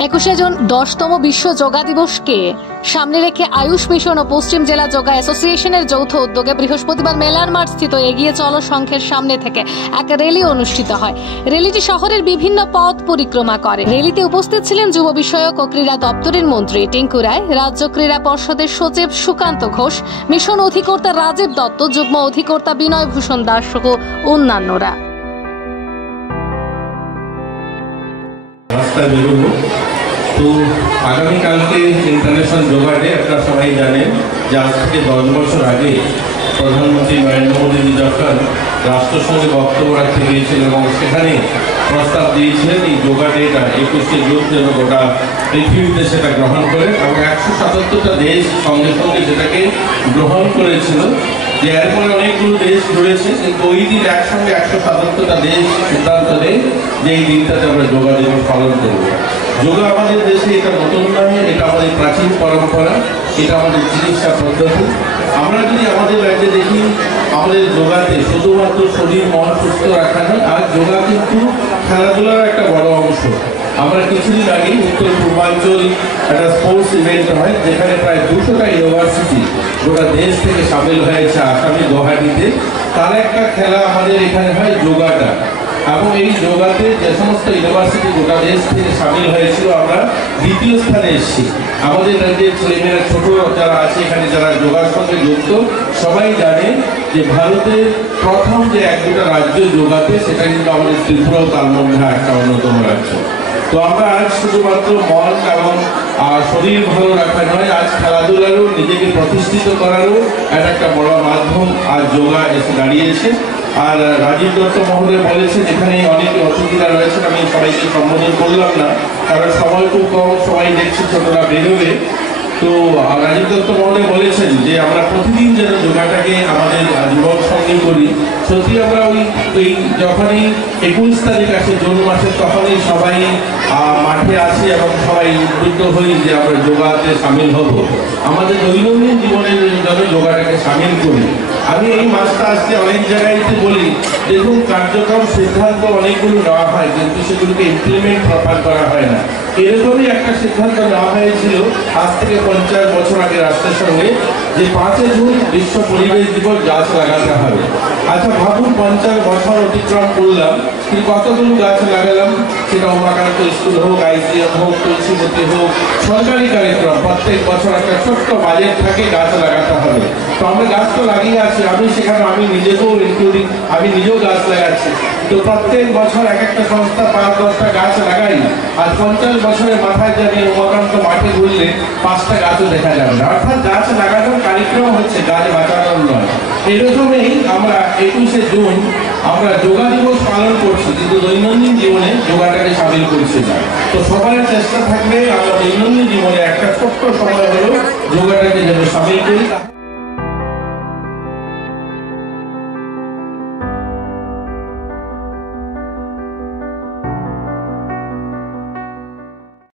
21শে June 10তম বিশ্ব যোগা দিবসকে সামনে রেখে আয়ুষ মিশন ও পশ্চিম জেলা যোগা অ্যাসোসিয়েশনের যৌথ উদ্যোগে বৃহস্পতিবার মেলার মাঠ স্থিত এগিয়ে চলো সংঘের সামনে থেকে এক র্যালি অনুষ্ঠিত হয়। র্যালিটি শহরের বিভিন্ন পথ পরিক্রমা করে। র্যালিতে উপস্থিত ছিলেন যুব বিষয়ক ও ক্রীড়া দপ্তরের মন্ত্রী টিঙ্কু রায়, রাজ্য ক্রীড়া পর্ষদের সচিব সুকান্ত ঘোষ, মিশন অধিকর্তা রাজীব দত্ত, যুগ্ম অধিকর্তা বিনয় ভূষণ দাস সহ অন্যান্যরা। তো আগামীকালকে ইন্টারন্যাশনাল যোগা ডে। আপনারা সবাই জানেন যে আজ থেকে 10 বছর আগে প্রধানমন্ত্রী নরেন্দ্র মোদী যখন রাষ্ট্রসংঘে বক্তব্য রাখতে গিয়েছিলেন এবং সেখানে প্রস্তাব দিয়েছিলেন এই যোগা ডেটা 21শে জুন যেন গোটা পৃথিবীতে সেটা গ্রহণ করে, এবং 177টা দেশ সঙ্গে সঙ্গে সেটাকে গ্রহণ করেছিল। যে এরপরে অনেকগুলো দেশ জুড়েছে, কিন্তু ওই দিন একসঙ্গে 177টা দেশ সিদ্ধান্ত নেয় যে এই দিনটাতে আমরা যোগা দিবস পালন করবো। যোগা আমাদের দেশে এটা নতুন নয়, এটা আমাদের প্রাচীন পরম্পরা, এটা আমাদের চিকিৎসা পদ্ধতি। আমরা যদি আমাদের রাজ্যে দেখি, আমাদের যোগাতে শুধুমাত্র শরীর মন সুস্থ রাখা নয়, আর যোগা কিন্তু খেলাধুলার একটা বড় অংশ। আমরা কিছুদিন আগে উত্তর পূর্বাঞ্চল একটা স্পোর্টস ইভেন্ট হয়, যেখানে প্রায় 200টা ইউনিভার্সিটি গোটা দেশ থেকে সামিল হয়েছে আসামি গুয়াহাটিতে। তার একটা খেলা আমাদের এখানে হয় যোগাটা, এবং এই যোগাতে যে সমস্ত ইউনিভার্সিটি গোটা দেশ থেকে সামিল হয়েছিল আমরা দ্বিতীয় স্থানে এসেছি। আমাদের রাজ্যের ছেলেমেয়েরা ছোট যারা আছে এখানে, যারা যোগার সঙ্গে যুক্ত, সবাই জানে যে ভারতের প্রথম যে 1-2টা রাজ্য যোগাতে, সেটা কিন্তু আমাদের ত্রিপুরা তার মধ্যে একটা অন্যতম রাজ্য। তো আমরা আজ শুধুমাত্র মন এবং শরীর ভালো রাখা নয়, আজ খেলাধুলারও নিজেকে প্রতিষ্ঠিত করারও একটা বড় মাধ্যম আজ যোগা এসে দাঁড়িয়েছে। আর রাজীব দত্ত মহোদয় বলেছেন, এখানে অনেকে অতিথিরা রয়েছেন, আমি সবাইকে সম্বোধন করলাম না কারণ সময় খুব কম, সবাই দেখছি ছোটরা বেরোবে। তো রাজীব দত্ত মহোদয় বলেছেন যে আমরা প্রতিদিন যেন যোগাটাকে আমাদের যুবক সঙ্গে করি। সত্যি আমরা ওই যখনই 21 তারিখ আসে জুন মাসের, তখনই সবাই মাঠে আসি এবং সবাই উদ্বুদ্ধ হই যে আমরা যোগাতে সামিল হব। আমাদের দৈনন্দিন জীবনের জন্য যোগাটাকে সামিল করি। আমি এই মাসটা আজকে অনেক জায়গায়তে বলি, দেখুন কার্যক্রম সিদ্ধান্ত অনেকগুলো নেওয়া হয়, কিন্তু সেগুলোকে ইমপ্লিমেন্ট প্রপার করা হয় না। এরকমই একটা সিদ্ধান্ত নেওয়া হয়েছিল আজ থেকে 50 বছর আগে রাষ্ট্রের সঙ্গে, যে 5 জুন বিশ্ব পরিবেশ দিবস গাছ লাগাতে হবে। আচ্ছা ভাবুন, 50 বছর অতিক্রম করলাম, কিন্তু কতগুলো গাছ লাগালাম? সেটা উমাকান্ত স্কুল হোক, আইসিএম হোক, তুলসীমতি হোক, সরকারি কার্যক্রম প্রত্যেক বছর একটা ছোট্ট বাজেট থাকে, গাছ লাগাতে হবে। তো আমরা গাছ তো লাগিয়ে আছি, আমি নিজেকেও ইনক্লুডিং, আমি নিজেও গাছ লাগাচ্ছি। তো প্রত্যেক বছর একটা সংস্থা 5-10টা গাছ লাগাই, আর 50 বছরের মাথায় জানি উমাকান্ত মাঠে ঘুরলে 5টা গাছও দেখা যাবে না। অর্থাৎ গাছ লাগানোর কার্যক্রম হচ্ছে, গাছ বাঁচানোর নয়। এরকমই আমরা 21শে জুন আমরা যোগা দিবস পালন করছি, কিন্তু দৈনন্দিন জীবনে যোগাটাকে সামিল করছি না। তো সবার চেষ্টা থাকবে আমরা দৈনন্দিন জীবনে একটা ছোট্ট সময় হলেও যোগাটাকে যেন সামিল করি।